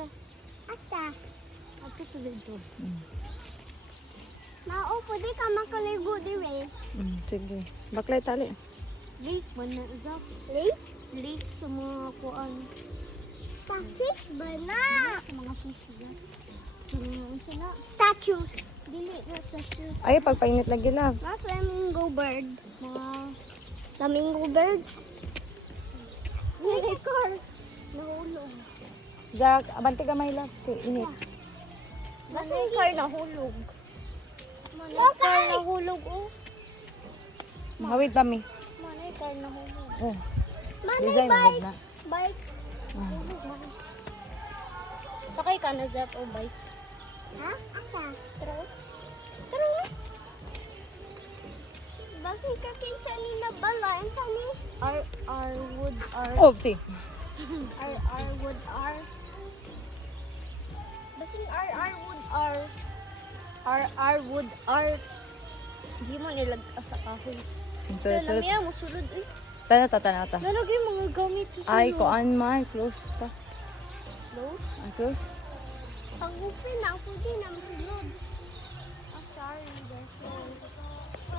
ate. Ate. Ate to dito. Maupo di ka makaligo di eh. Sige. Baklay tali. Lake ba na isa? Lake? Lake sa mga kuan. Fish ba na? Sa mga fish ba? Sila. Statues. Dili na statues. Ay, pagpainit lagi lang. Mga flamingo bird. Mga flamingo birds. Unicorn. Nahulog. Jack, abanti ka may love. Kay init. Basta yung car nahulog. Manay car nahulog oh. Mahawid kami. Manay car nahulog. Oh, Manay design bike. na. Bike. Ah. Nahulog man. Sakay ka na Zep o bike? Ha? Asa? Tara. Tara. Basta ka kinsa ni na bala. Kinsa ni? R wood R. Oh, si. R wood R. Basing R wood R. R wood art. Hindi mo nilag sa kahoy. Ito, Pero sulod. namiya mo sulod eh. Tana, ta. Nalagay mga gamit sa sulod. Ay, kuan man. Close pa. Close? Ay, close. Pag upin na ako din na masulod. Ah, sorry. They're closed.